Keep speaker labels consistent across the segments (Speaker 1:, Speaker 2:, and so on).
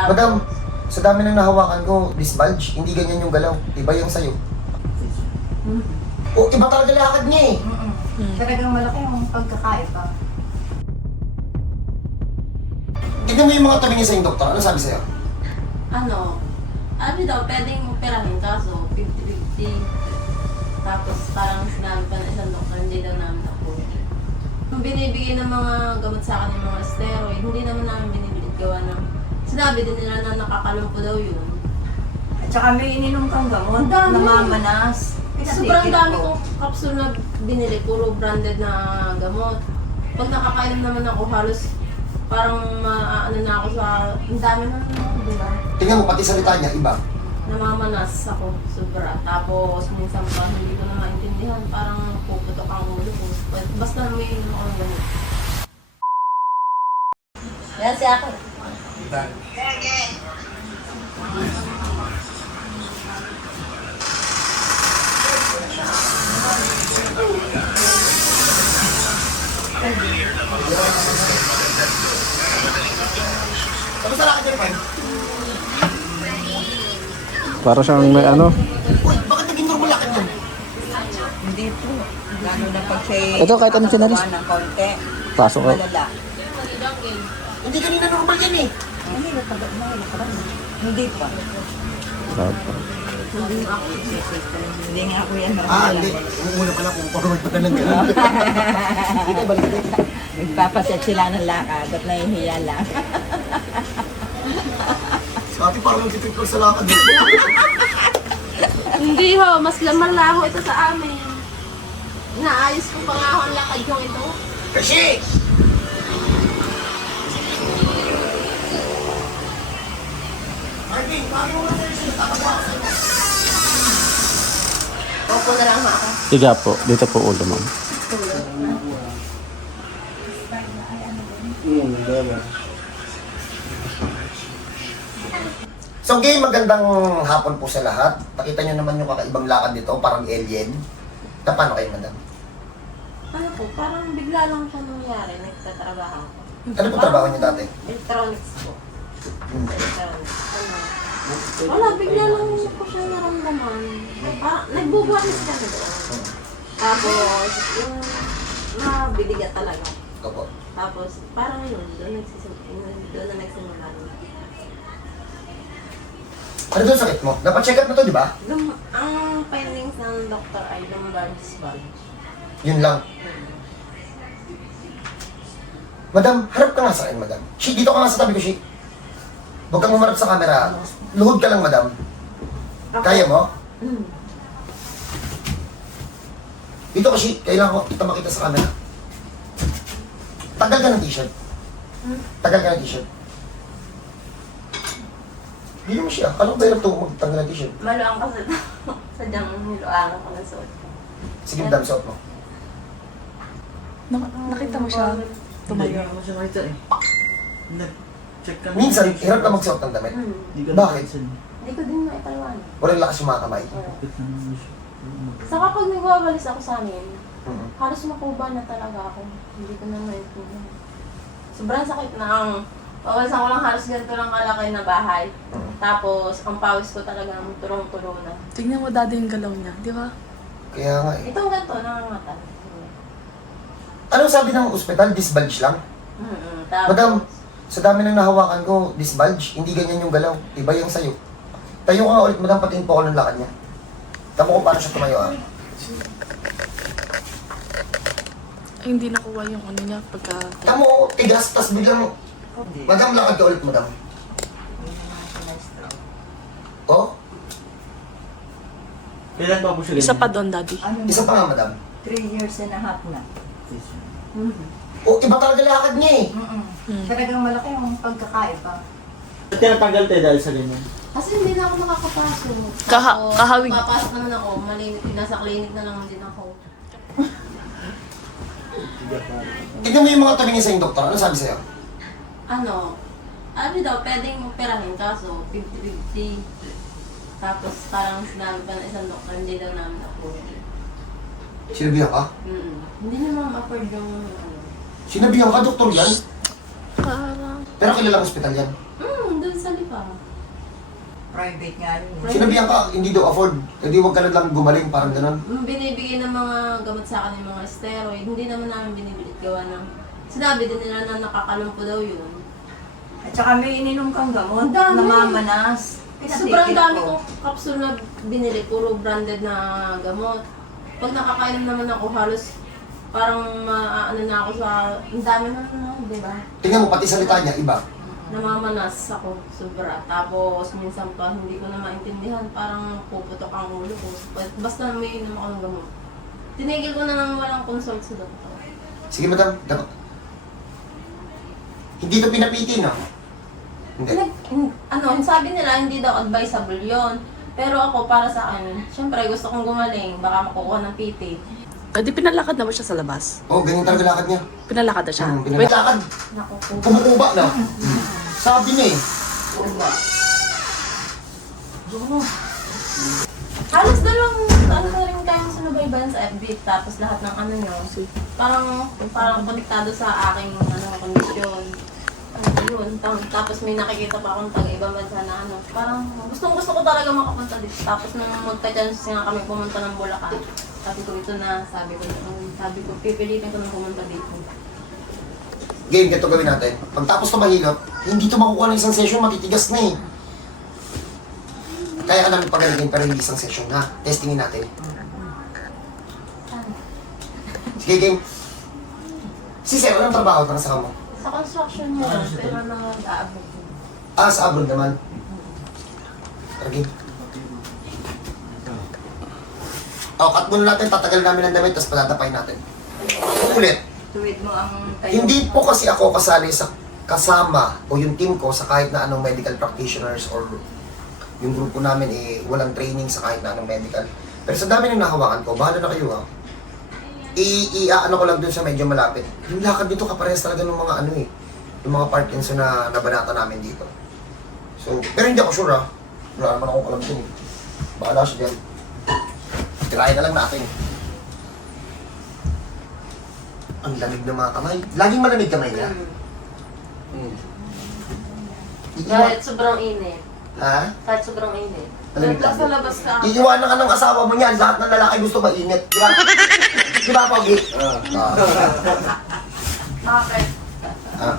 Speaker 1: Madam, sa dami ng nahawakan ko, this bulge, hindi ganyan yung galaw. Iba yung sayo. O, iba talaga lakad niya eh.
Speaker 2: Talagang malaki yung pagkakaiba.
Speaker 1: Tignan mo yung mga tabi niya sa yung doktor. Ano sabi sa'yo?
Speaker 3: Ano daw, pwedeng operahin kaso 50-50. Tapos parang sinabi pa na isang doktor, hindi daw namin ako. Kung binibigay ng mga gamot sa akin ng mga steroid, hindi naman namin binibigay gawa ng... Sinabi din nila na nakakalumpo daw yun.
Speaker 2: At saka may ininom kang gamot,
Speaker 3: Dami.
Speaker 2: namamanas.
Speaker 3: Sobrang dami kong capsule na binili, puro branded na gamot. Pag nakakainom naman ako, halos parang ano na ako sa... Ang dami na ako, di ba?
Speaker 1: Tingnan mo, pati salita niya, iba.
Speaker 3: Namamanas ako, sobra. Tapos minsan pa, hindi ko na maintindihan. Parang puputok ang ulo ko. Basta may inom ako ng gamot.
Speaker 2: Yan si ako.
Speaker 1: Tapos sa lakad niya naman.
Speaker 4: Para siyang may ano.
Speaker 1: Uy, bakit naging normal lakad niya?
Speaker 2: Hindi po. Lalo na pag siya'y
Speaker 4: Ito, kahit anong sinaris.
Speaker 2: nakakagawa ng konti.
Speaker 4: Pasok ko.
Speaker 2: Malala.
Speaker 1: Hindi kanina normal yan eh.
Speaker 2: Hindi, natagal na. Nakaran. Hindi pa. Hindi nga ako yan.
Speaker 1: Hindi. Umuuna pala kung forward pa ka ng gano'n. Dito, balik dito.
Speaker 2: Nagpapaset sila ng lakad at nahihiya lang.
Speaker 1: Sa atin parang nagtitipol sa lakad dito.
Speaker 3: Hindi ho, mas malaho ito sa amin. Naayos ko pa nga ho ang lakad yung ito.
Speaker 1: Kasi! Marvin, bakit mo na sa'yo tatagawa ko sa'yo?
Speaker 3: Opo na lang ako.
Speaker 4: Higa po. Dito po ulo, ma'am.
Speaker 1: So game, magandang hapon po sa lahat. Pakita nyo naman yung kakaibang lakad dito, parang alien. Paano kayo, madam?
Speaker 3: Ano po, parang bigla lang siya nangyari. Nagtatrabaho ko.
Speaker 1: Ano po trabaho nyo dati?
Speaker 3: Electronics po.
Speaker 1: Hmm.
Speaker 3: Electronics. Wala, bigla lang ko siya naramdaman. Parang nagbubuhatis ka na doon. Tapos, yung mabibigat talaga.
Speaker 1: Opo.
Speaker 3: Tapos, parang yun, doon na nagsimula.
Speaker 1: Ano doon sakit mo? Dapat check up na to, di ba?
Speaker 3: Ang findings ng doktor ay lumbar bulge.
Speaker 1: Yun lang. Madam, harap ka nga sa akin, madam. Shi, dito ka nga sa tabi ko, Shi. Huwag kang umarap sa camera. Luhod ka lang, madam. Kaya mo? Dito ka, Shi. Kailangan ko kita makita sa camera. Tagal ka ng t-shirt. Tagal ka ng t-shirt. Hindi mo siya. Kala ko ba hirap ito magtanggal ng t-shirt?
Speaker 3: Maluang kasi sadyang niluangan ko ng suot ko.
Speaker 1: Sige, madam, suot mo.
Speaker 5: Nakita mo siya tumayo.
Speaker 6: Hindi ko siya nakita eh. Check ka.
Speaker 1: Minsan, hirap na magsuot ng damit.
Speaker 6: Hindi ka
Speaker 1: Bakit?
Speaker 6: nakita.
Speaker 3: Hindi ko din maipaliwanag.
Speaker 1: Walang lakas yung mga kamay.
Speaker 6: Bakit naman siya?
Speaker 3: Sa kapag nagwawalis ako sa amin,
Speaker 1: Mhm.
Speaker 3: halos makuba na talaga ako. Hindi ko na maintindihan. Sobrang sakit na ang pawalisan ko lang halos ganito lang kalaki na bahay. Tapos, ang pawis ko talaga turong-turo na.
Speaker 5: Tingnan mo dati yung galaw niya, di ba?
Speaker 1: Kaya nga eh.
Speaker 3: Itong ganito, nangangatal.
Speaker 1: Anong sabi ng ospital? This bulge lang?
Speaker 3: Tapos,
Speaker 1: Madam, sa dami ng nahawakan ko, this bulge, hindi ganyan yung galaw. Iba yung sayo. Tayo ka nga ulit, madam, patingin po ako ng lakad niya. Tamo ko paano siya tumayo ah.
Speaker 5: Ay, hindi nakuha yung ano niya pagka...
Speaker 1: Tamo, tigas, tas biglang... Madam, lakad ka ulit, madam. Oh,
Speaker 6: Kailan pa po siya
Speaker 5: Isa
Speaker 6: ganyan?
Speaker 5: pa doon, daddy.
Speaker 2: Ano
Speaker 1: isa pa nga, madam.
Speaker 2: 3 years and a half na.
Speaker 1: Oh, iba talaga lakad niya eh.
Speaker 2: Talagang malaki yung pagkakaiba.
Speaker 6: Tinatanggal tayo dahil sa ganyan.
Speaker 3: kasi hindi na ako nakakapasok.
Speaker 5: Kahawig.
Speaker 3: Papasok naman ako, malinis, nasa clinic na lang din ako.
Speaker 1: Tignan mo yung mga tabi niya sa yung doktor. Ano sabi sa'yo?
Speaker 3: Ano daw, pwedeng operahin kaso 50-50. Tapos parang sinabi pa na isang doktor, hindi daw namin ako.
Speaker 1: Sinabihan ka?
Speaker 3: Hindi naman afford yung ano.
Speaker 1: Sinabihan ka, doktor yan?
Speaker 5: Parang...
Speaker 1: Pero kilalang ospital yan.
Speaker 3: Doon sa lipa.
Speaker 2: private nga yun.
Speaker 1: Sinabihan ka, hindi daw afford. Hindi huwag ka na lang gumaling, parang ganun.
Speaker 3: Binibigay ng mga gamot sa akin yung mga steroid, hindi naman namin binibilit gawa ng... Sinabi din nila na nakakalumpo daw yun.
Speaker 2: At saka may ininom kang gamot,
Speaker 3: Ang dami.
Speaker 2: namamanas.
Speaker 3: Sobrang
Speaker 2: Pinatigil
Speaker 3: dami
Speaker 2: ko.
Speaker 3: kong capsule na binili, puro branded na gamot. Pag nakakainom naman ako, halos parang ano na ako sa... Ang dami na, di ba?
Speaker 1: Tingnan mo, pati salita niya, iba.
Speaker 3: Namamanas ako, sobra. Tapos minsan pa hindi ko na maintindihan, parang puputok ang ulo ko. Basta may inom ako ng gamot. Tinigil ko na nang walang consult sa doktor.
Speaker 1: Sige, madam, dapat. Hindi to pinapiti, no? Hindi.
Speaker 3: Sabi nila hindi daw advisable yon. Pero ako, para sa akin, syempre gusto kong gumaling, baka makukuha ng PT.
Speaker 5: Di pinalakad naman siya sa labas.
Speaker 1: Oh, ganyan talaga lakad niya.
Speaker 5: Pinalakad na siya. Wait,
Speaker 1: Pinalakad.
Speaker 3: Naku po.
Speaker 1: Kumukuba na. Sabi niya eh.
Speaker 3: Halos dalawang ano na rin kayong sinubaybayan sa FB, tapos lahat ng ano nyo, parang konektado sa aking kondisyon. Yun. Tapos may nakikita pa akong taga-ibang bansa na ano. Parang gusto ko talaga makapunta dito. Tapos nung magka-chance nga kami pumunta ng Bulacan, sabi ko ito na, sabi ko, pipilitin ko nang pumunta dito.
Speaker 1: Game, ganito gawin natin. Pagtapos na mahilot, hindi to makukuha ng isang session, matitigas na eh. Kaya ka namin pagaligin pero hindi isang session ha. Testingin natin. Sige, game. Si Sir, anong trabaho para sa kamo?
Speaker 3: Sa construction niya, pero nag-aabot.
Speaker 1: Ah, sa abroad naman. Okay. O, cut muna natin, tatagal namin ang damit, tapos patatapay natin. Ulit.
Speaker 2: Tuwid mo ang tayo.
Speaker 1: Hindi po kasi ako kasali sa kasama o yung team ko sa kahit na anong medical practitioners or yung grupo namin walang training sa kahit na anong medical. Pero sa dami ng nahawakan ko, bahala na kayo ha. Ano ko lang dun sa medyo malapit. Yung lakad dito kaparehas talaga ng mga yung mga Parkinson na nabanata namin dito. So, pero hindi ako sure ha. Wala naman akong alam dun eh. Bahala siya dyan. Tirahin na lang natin. Ang lamig ng mga kamay. Laging malamig kamay niya.
Speaker 3: Kahit sobrang init.
Speaker 1: Ha?
Speaker 3: Kahit sobrang init.
Speaker 1: Malamig
Speaker 3: Sa
Speaker 1: lang.
Speaker 3: labas ka.
Speaker 1: Iiwanan ka ng asawa mo niyan. Lahat ng lalaki gusto mainit. Di ba? Di ba, Pogi?
Speaker 3: Bakit?
Speaker 1: Ah.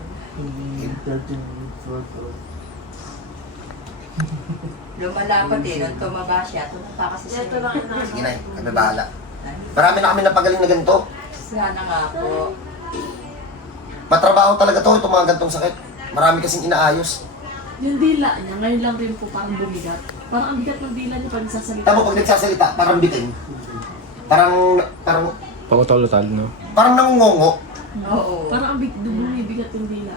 Speaker 2: Lumalapat nung tumaba siya, tumaba kasi siya.
Speaker 3: Ito lang ina.
Speaker 1: Sige na, kami bahala. Marami na kami napagaling na ganito.
Speaker 2: Sana nga po.
Speaker 1: Matrabaho talaga to, itong mga gantong sakit. Marami kasing inaayos.
Speaker 5: yung dila niya, ngayon lang rin po parang bumigat. Parang ang bigat ng dila niya pag nagsasalita.
Speaker 1: Tama pag nagsasalita, parang bitin. Parang
Speaker 4: Pautol-utal, no?
Speaker 1: nangungongo.
Speaker 2: Oo.
Speaker 5: Parang ang bumibigat yung dila.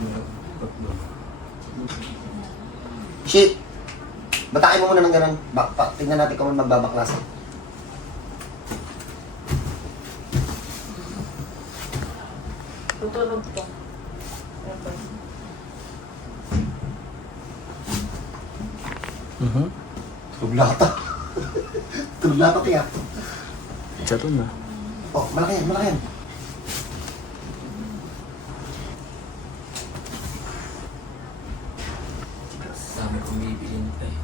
Speaker 1: Shit. Batakin mo muna ng ganun. Tingnan natin kung magbabaklasan.
Speaker 3: Tutulog to.
Speaker 1: Tuglata. Tuglata tiyak.
Speaker 4: Isa to na.
Speaker 1: Oh, malaki yan, malaki yan.
Speaker 7: Sabi ko bibili na tayo.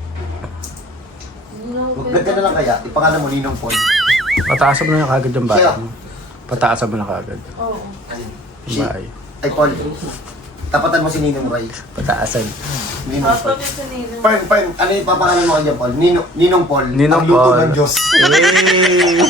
Speaker 1: Vlog ka na lang kaya. Ipangalan mo Ninong Paul.
Speaker 4: Pataasan mo na kagad yung bahay
Speaker 1: Siya.
Speaker 4: mo. Pataasan mo na kagad.
Speaker 3: Oo.
Speaker 4: Yung bahay.
Speaker 1: Ay, Paul. Tapatan mo si Ninong Ray.
Speaker 4: Pataasan.
Speaker 1: Ninong Paul.
Speaker 3: Tapos ito nila.
Speaker 1: Fern, ano yung papangalan mo kanya, Paul? Ninong Paul.
Speaker 4: Ninong
Speaker 1: ang luto
Speaker 4: Paul.
Speaker 1: ng Diyos.
Speaker 4: Hey!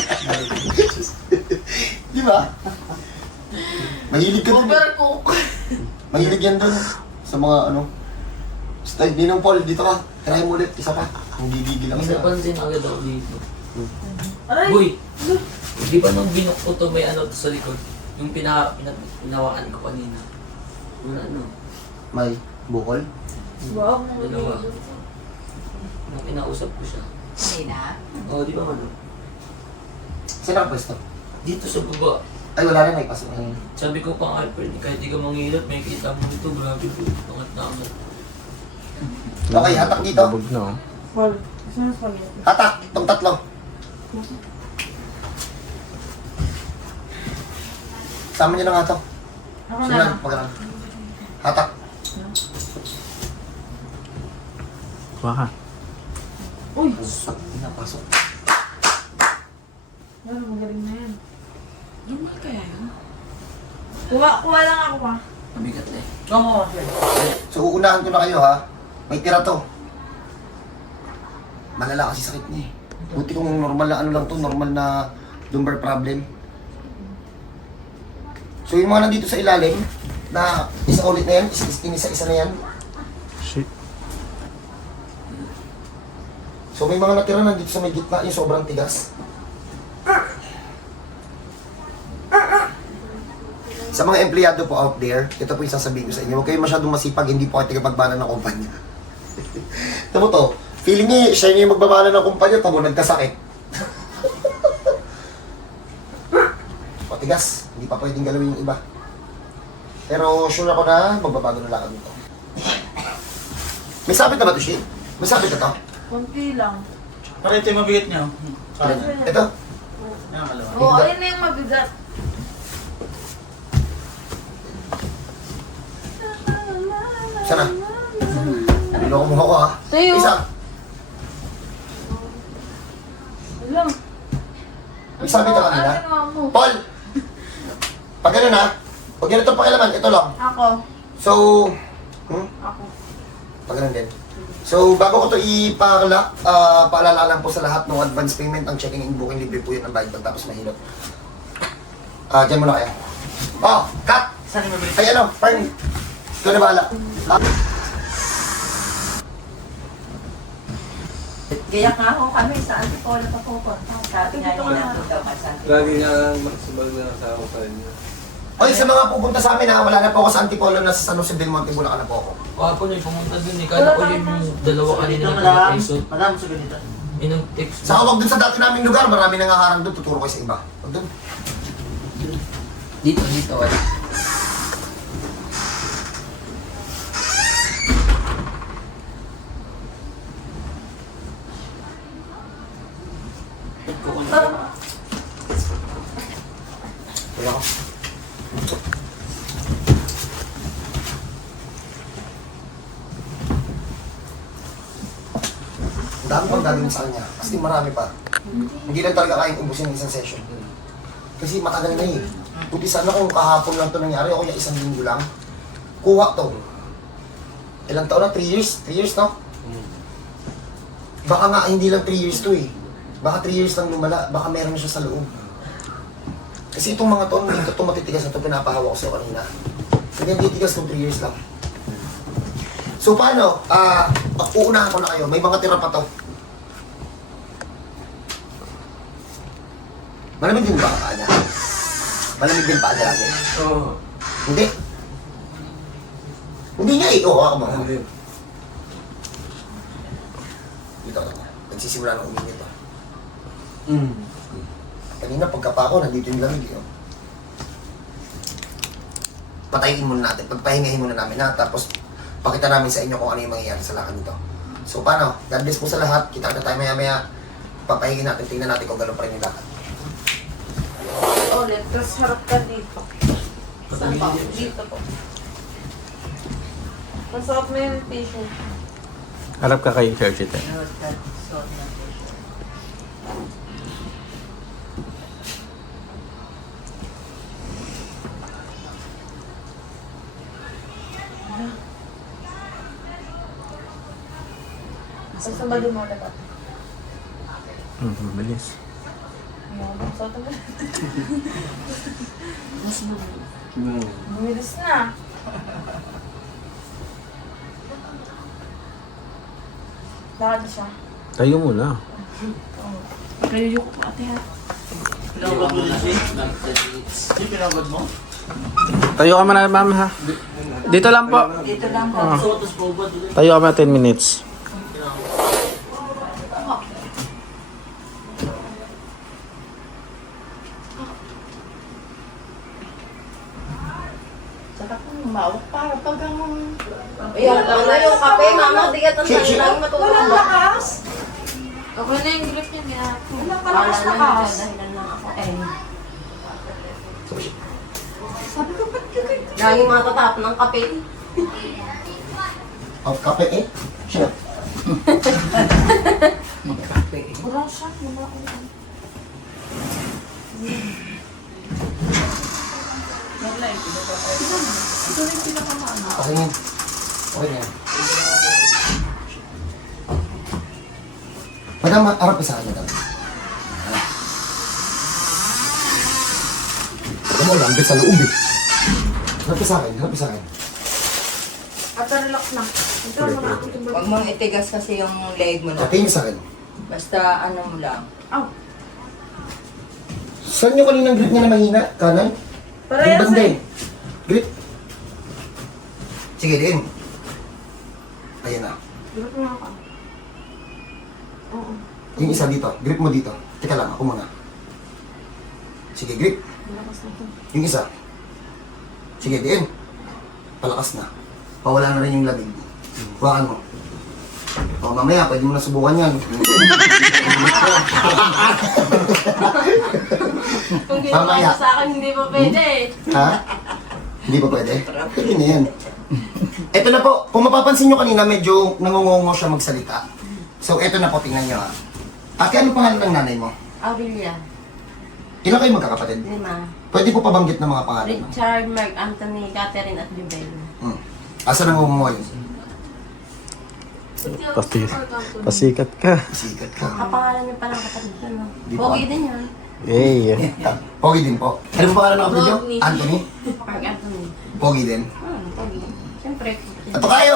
Speaker 1: Di ba? Mahilig ka dun.
Speaker 3: Overcook.
Speaker 1: Mahilig yan dun. Sa mga Basta, Ninong Paul, dito ka. Try mo ulit. Isa pa. Ang gigigil ako
Speaker 7: May
Speaker 1: sa...
Speaker 7: napansin agad ako dito.
Speaker 3: Aray!
Speaker 7: Boy! Di ba nung binok ko to may ano to sa likod? Yung pinawakan ko kanina. Yung ano?
Speaker 1: May bukol.
Speaker 3: Wow.
Speaker 7: Dalawa. Nung kinausap ko siya.
Speaker 2: Hindi na.
Speaker 7: Oo, di ba ano?
Speaker 1: Saan nakapwesto?
Speaker 7: Dito sa baba.
Speaker 1: Ay, wala na. May pasok na yun.
Speaker 7: Sabi ko pang Alfred, kahit di ka mangilot, may kita mo dito. Grabe po. Pangat na ako.
Speaker 1: Okay, hatak dito.
Speaker 4: Babog na, oh.
Speaker 5: Paul, isa na Paul.
Speaker 1: Hatak. Itong tatlo. Sama niyo na nga to.
Speaker 3: Ako
Speaker 1: Sunod, pagkaroon. Hatak.
Speaker 4: Kuha ka.
Speaker 5: Uy!
Speaker 1: Pinapasok.
Speaker 5: Ano, magaling na yan. Normal kaya yun? Kuha lang ako ha.
Speaker 7: Mabigat eh.
Speaker 6: Oo.
Speaker 1: So, uunahan ko na kayo ha. May tira to. Malala kasi sakit niya eh. Buti kung normal na ano lang to, normal na lumbar problem. So, yung mga nandito sa ilalim, na isa ulit na yan, inisa-isa na yan.
Speaker 4: Shit.
Speaker 1: So, may mga natira nandito sa may gitna, yung sobrang tigas. Sa mga empleyado po out there, ito po yung sasabihin ko sa inyo. Huwag kayo masyadong masipag, hindi po kayo tagapagbana ng kumpanya. Ito mo to, feeling niya, siya yung magbabana ng kumpanya, tamo nagkasakit. Patigas, hindi pa pwedeng galawin yung iba. Pero sure ako na, magbabago na lakad nito. May sabit na ba ito, Shin? May sabit na to?
Speaker 5: Kunti lang.
Speaker 6: Para ito yung mabigat niya.
Speaker 1: Ito?
Speaker 6: Yan, kalawa.
Speaker 5: Oo, ayun na yung mabigat.
Speaker 1: Sana. Niloko mo ako ha.
Speaker 5: Tayo.
Speaker 1: Isa.
Speaker 5: Alam.
Speaker 1: May sabit ka kanina.
Speaker 5: Ano mo?
Speaker 1: Paul! Pag ganun ha, pag ganito pakilaman, ito lang.
Speaker 5: Ako.
Speaker 1: So,
Speaker 5: Ako.
Speaker 1: pag ganun din. So, bago ko ito ipakala, paalala lang po sa lahat ng advance payment, ang checking in booking libre po yun ng bayad pagtapos mahilot. Diyan muna kayo. Oh, cut!
Speaker 6: Saan yung mabigat?
Speaker 1: Ay ano, Fern. Ikaw na bahala.
Speaker 2: Kaya nga ako kami sa Antipolo pa pupunta. Sabi nga niya daw kasi sa Antipolo.
Speaker 8: Lagi nga magsibag na lang ako sa inyo.
Speaker 1: Oy, sa mga pupunta sa amin ha, wala na po ako sa Antipolo, nasa San Jose del Monte, Bulacan na po ako.
Speaker 7: Kahapon yung pumunta dun eh. Kala ko yun yung dalawa kanina
Speaker 6: Dito,
Speaker 7: na
Speaker 6: madam.
Speaker 7: nag-text.
Speaker 6: Madam, sa ganito.
Speaker 7: Inang-text.
Speaker 1: Saka wag dun sa dati naming lugar, marami nang haharang dun, tuturo ko sa iba. Wag dun.
Speaker 7: Dito. Wala.
Speaker 1: Wala ko. Ang dami pang gagawin sa kanya. Kasi marami pa. Hindi lang talaga kayang ubusin ng isang session. Kasi matagal na eh. Buti sana kung kahapon lang ito nangyari, o kaya isang linggo lang. Kuha to. Ilang taon na? 3 years? 3 years, no? Baka nga hindi lang 3 years to eh. Baka 3 years lang lumala, baka meron siya sa loob. Kasi itong mga to, hindi ito matitigas na ito, pinapahawa ko sa'yo kanina. Hindi ang titigas kung 3 years lang. So paano? Uunahan ko na kayo, may mga tira pa to. Malamig din ba ang paa niya? Malamig din paa niya lagi?
Speaker 8: Oo.
Speaker 1: Hindi. Hindi niya eh. Oo, ako mga.
Speaker 8: Hindi.
Speaker 1: Dito ako na. Nagsisimula ng uminit to.
Speaker 8: Mm.
Speaker 1: Kanina pagkapa ko, nandito yung lamig yun. Patayin muna natin, pagpahingahin muna namin ha, tapos pakita namin sa inyo kung ano yung mangyayari sa lakad nito. So paano? God bless po sa lahat, kita na tayo maya-maya, papahingin natin, tingnan natin kung gano'n pa rin yung lakad.
Speaker 5: Ulit, tapos harap ka dito. Saan pa? Dito po. Masarap mo yung tissue.
Speaker 4: Harap ka kay Church ito.
Speaker 5: Basta ba mo dapat?
Speaker 4: Mabilis.
Speaker 5: Masarap mo. Mas
Speaker 8: Mm.
Speaker 5: bumilis na. Lakad siya.
Speaker 4: Tayo muna.
Speaker 5: Kayuyok po ate ha.
Speaker 6: Pinabad mo din siya? Hindi pinabad mo?
Speaker 4: Tayo ka muna, ma'am, ha? Dito lang po.
Speaker 2: Dito lang po.
Speaker 4: Ah.
Speaker 6: So, tapos pabad din.
Speaker 4: Tayo ka muna 10 minutes.
Speaker 2: Saka kung mawak para pag ang...
Speaker 3: Ayan, tama na yung kape, mama. Di ka tantanin lang matulog.
Speaker 2: Walang lakas.
Speaker 5: Okay na yung grip niya niya.
Speaker 2: Walang
Speaker 3: Wala
Speaker 2: kalakas
Speaker 3: na
Speaker 2: lakas.
Speaker 3: dahilan lang ako. Eh,
Speaker 2: Sabi ko, ba't ka kayo?
Speaker 3: lagi matatap ng kape.
Speaker 1: Ang kape eh. Siya.
Speaker 5: Burasa, wala ko. Ito na yung pinakamaano.
Speaker 1: Okay yan. Okay na yan. Madam, harap ka sa akin, madam. Alam mo, lambit sa loob eh. Harap ka sa akin, harap ka sa akin.
Speaker 5: At relax lang. Ito
Speaker 1: Correct,
Speaker 5: mga ako
Speaker 1: correct.
Speaker 2: Huwag mong itigas kasi yung leg mo na.
Speaker 1: Tingin sa akin.
Speaker 2: Basta ano mo lang.
Speaker 5: Aw,
Speaker 1: Saan yung kaninang grip niya na mahina? Kanan?
Speaker 5: parehas
Speaker 1: Yung banda
Speaker 5: eh.
Speaker 1: eh. Grip. Sige, din. Ayan na.
Speaker 5: Grip nga ka. Oo.
Speaker 1: Yung isa dito. Grip mo dito. Teka lang, ako muna. Sige, grip.
Speaker 5: Malakas na ito.
Speaker 1: Yung isa. Sige, din. Palakas na. Pawala na rin yung labig. Huwakan mo. O, mamaya, pwede mo na subukan yan.
Speaker 3: Kung ginawa
Speaker 1: Mamaya.
Speaker 3: mo sa akin, hindi pa pwede.
Speaker 1: Ha? Hindi pa pwede? Pwede na yan. Ito na po, kung mapapansin nyo kanina, medyo nangungungo siya magsalita. So, ito na po, tingnan nyo ha. Ate, ano pangalan ng nanay mo?
Speaker 3: Aurelia,
Speaker 1: Ilan kayo magkakapatid?
Speaker 3: 5.
Speaker 1: Pwede po pabanggit ng mga pangalan mo?
Speaker 3: Richard, Mark, Anthony, Catherine, at Jubel.
Speaker 1: Asa nangungungo yun?
Speaker 4: Pasikat ka.
Speaker 1: Sikat ka.
Speaker 3: Kapangalan niyo pa ng kapatid ko, no?
Speaker 1: Di pa.
Speaker 3: Pogi din yan.
Speaker 4: Hey.
Speaker 1: Pogi din po. Ano po pangalan ng kapatid nyo?
Speaker 3: Pogi.
Speaker 1: Anthony?
Speaker 3: Mark Anthony.
Speaker 1: Pogi din.
Speaker 3: Pogi. Siyempre.
Speaker 1: Ato kayo!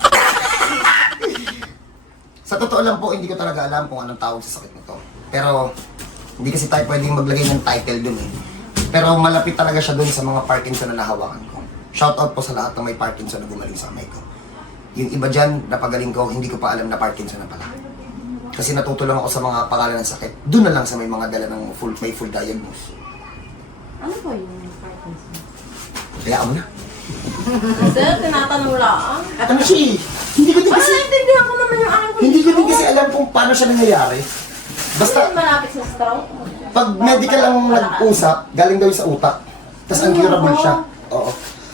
Speaker 1: Sa totoo lang po, hindi ko talaga alam kung anong tawag sa sakit nito. Pero, hindi kasi tayo pwedeng maglagay ng title dun eh. Pero malapit talaga siya dun sa mga Parkinson na nahawakan ko. Shoutout po sa lahat ng may Parkinson na gumaling sa kamay ko. Yung iba dyan, napagaling ko, hindi ko pa alam na Parkinson na pala. Kasi natuto lang ako sa mga pangalan ng sakit. Doon na lang sa may mga dala ng may full diagnose.
Speaker 3: Ano po yung Parkinson?
Speaker 1: Kaya mo na.
Speaker 3: Sir, tinatanong lang.
Speaker 1: Ano siya eh? Hindi ko din
Speaker 3: Para
Speaker 1: kasi,
Speaker 3: naintindihan ko naman yung aking
Speaker 1: hindi ko din kasi alam kung paano siya nangyayari. Basta,
Speaker 3: Basta malapit sa stroke.
Speaker 1: pag medical ang nag-usap, galing daw yun sa utak. Tapos uncurable siya. Oo.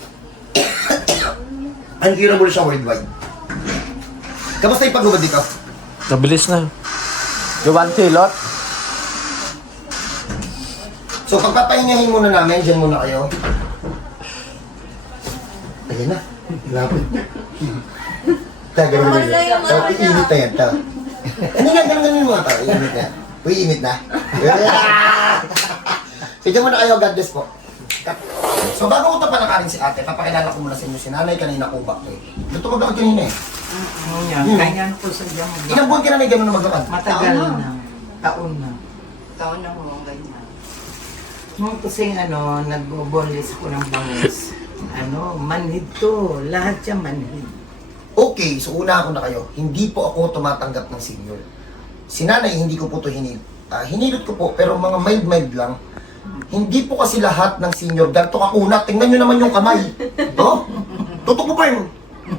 Speaker 1: Uncurable siya worldwide. Kamusta yung paghubad dito?
Speaker 4: Nabilis na. Gawan kilot.
Speaker 1: So pagpapahingahin muna namin, dyan muna kayo. Ayan na. Lapit na. Ganun
Speaker 3: Wala yung ano niya.
Speaker 1: Iinit na yan. Tao. Ano nga, ganun mga tao. Iinit na. Uy, init na. Sige muna kayo, God bless po. So bago ko tapalakarin si ate, papakilala ko muna sa inyo si nanay kanina kubak to eh. Ito maglakad kanina eh.
Speaker 2: Ganyan po sa dyan.
Speaker 1: Ilang buwan ka na may ganun na maglakad?
Speaker 2: Matagal na. Taon na. Taon na mo, ganyan. Nung kasing nag-boneless ko ng bangus. Manhid to. Lahat siya manhid.
Speaker 1: Okay, so una ako na kayo. Hindi po ako tumatanggap ng senior. Si nanay, hindi ko po to hinilot ko po, pero mga mild lang. Hindi po kasi lahat ng senior ganito kakunat. Tingnan nyo naman yung kamay. Oh? Tutok mo pa yun.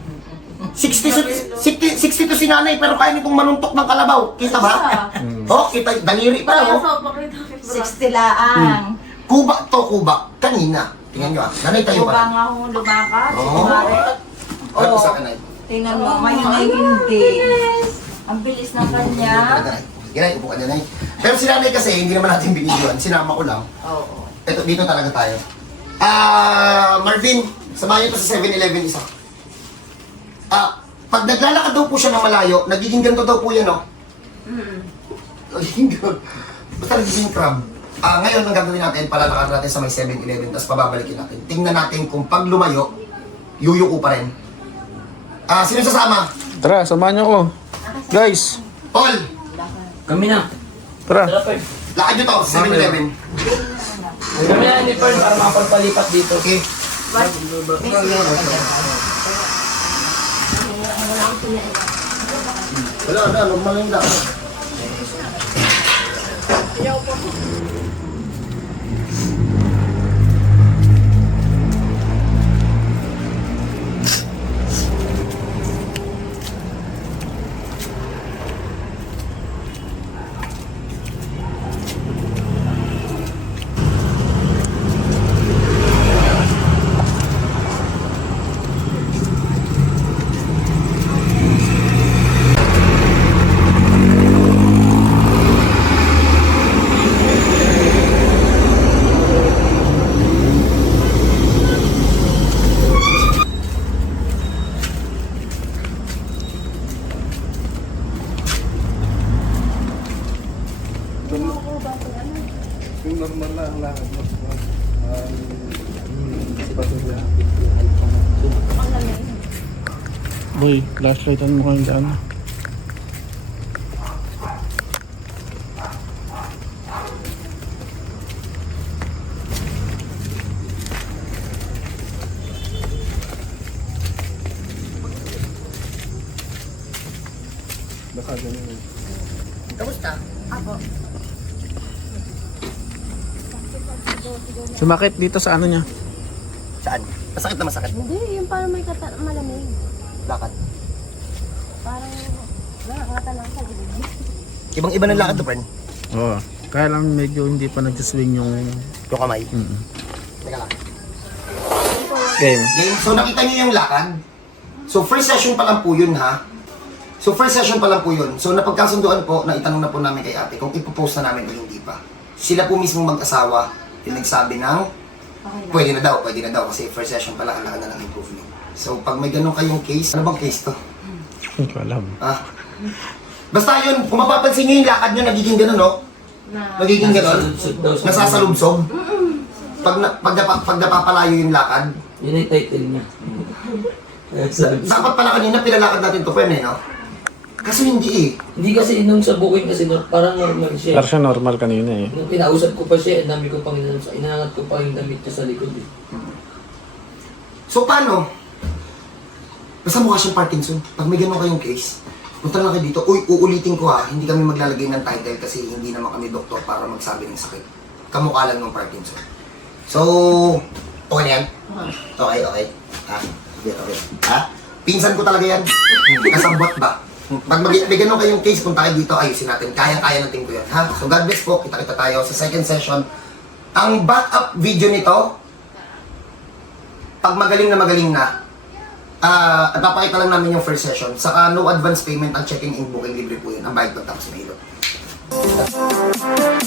Speaker 1: 60 to si nanay, pero kaya nitong manuntok ng kalabaw. Kita ba? Oh, kita, daliri pa lang. Oh.
Speaker 2: 60 laang.
Speaker 1: Kubak to, kubak. Kanina. Tingnan nyo ah. Nanay tayo
Speaker 2: Lubang
Speaker 1: pa.
Speaker 2: akong lumakas.
Speaker 1: Oo. Ano po sa kanay?
Speaker 2: Tingnan mo, ngayon ay hindi. Ang bilis ng kanya.
Speaker 1: Ganay, upo ka dyan ay. Pero si nanay kasi, hindi naman natin binidyoan. Sinama ko lang.
Speaker 2: Oo.
Speaker 1: Ito, dito talaga tayo. Marvin, samahan niyo to sa 7-Eleven isa. Pag naglalakad daw po siya ng malayo, nagiging ganito daw po yan, no? Nagiging ganito. Basta nagiging crab. Ngayon, ang gagawin natin, palalakad natin sa may 7-Eleven, tapos pababalikin natin. Tingnan natin kung pag lumayo, yuyuko pa rin. Sino sasama?
Speaker 4: Tara, samahan niyo ako. Guys,
Speaker 1: Paul!
Speaker 7: Kami na.
Speaker 4: tara.
Speaker 7: Tara, Pern.
Speaker 1: Lakad nyo to, 7-Eleven.
Speaker 7: Kami na ni Pern para makapagpalipat dito.
Speaker 1: Okay. Wala, normal lang lang.
Speaker 8: normal lang ang lakad mo. Patulog.
Speaker 4: Boy, flashlightan mo kayong daan.
Speaker 8: Baka ganun.
Speaker 1: Kamusta?
Speaker 4: Sumakit dito sa ano niya.
Speaker 1: Saan? Masakit na masakit.
Speaker 3: Hindi, yung parang may malamig.
Speaker 1: Lakad.
Speaker 3: Parang nakakata lang sa gilid.
Speaker 1: Ibang-iba ng lakad to, friend.
Speaker 4: Oo. Kaya lang medyo hindi pa nag-swing yung...
Speaker 1: Yung kamay.
Speaker 4: Mm.
Speaker 1: Teka lang.
Speaker 4: Game.
Speaker 1: Okay, so nakita niyo yung lakad. So first session pa lang po yun, ha? So first session pa lang po yun. So napagkasunduan po, na itanong na po namin kay ate kung ipopost na namin o hindi pa. Sila po mismo mag-asawa yung nagsabi ng
Speaker 3: Okay lang.
Speaker 1: pwede na daw kasi first session pa lang, kailangan na lang improvement. So pag may ganun kayong case, ano bang case to?
Speaker 4: Hindi ko alam.
Speaker 1: Ah. Basta yun, kung mapapansin nyo yung lakad nyo, nagiging ganun, no? Nagiging ganun.
Speaker 7: Nasasalubsog daw sa-
Speaker 1: Nasasalubsog. Pag napapalayo yung lakad,
Speaker 7: Yun ay title niya. Sabi-
Speaker 1: dapat pala kanina pinalakad natin to, friend, eh, no? Kaso hindi eh.
Speaker 7: Hindi kasi nung sa booking kasi parang normal siya.
Speaker 4: Pero siya normal kanina eh.
Speaker 7: Nung pinausap ko pa siya, ang dami ko pang inangat ko pa yung damit niya sa likod eh.
Speaker 1: So paano? Basta mukha siyang Parkinson. Pag may ganun kayong case, punta lang kayo dito. Uy, uulitin ko ha, hindi kami maglalagay ng title kasi hindi naman kami doktor para magsabi ng sakit. Kamukha lang ng Parkinson. So, okay na yan? Okay. Ha? Okay. Ha? Pinsan ko talaga yan. Kasabot ba? Pag may ganun kayong case, punta kayo dito, ayusin natin. Kaya natin ko yan. Ha? So, God bless po. Kita-kita tayo sa second session. Ang backup video nito, pag magaling na, at papakita lang namin yung first session. Saka no advance payment ang checking in booking libre po yun. Ang bayad pagtapos may ilo.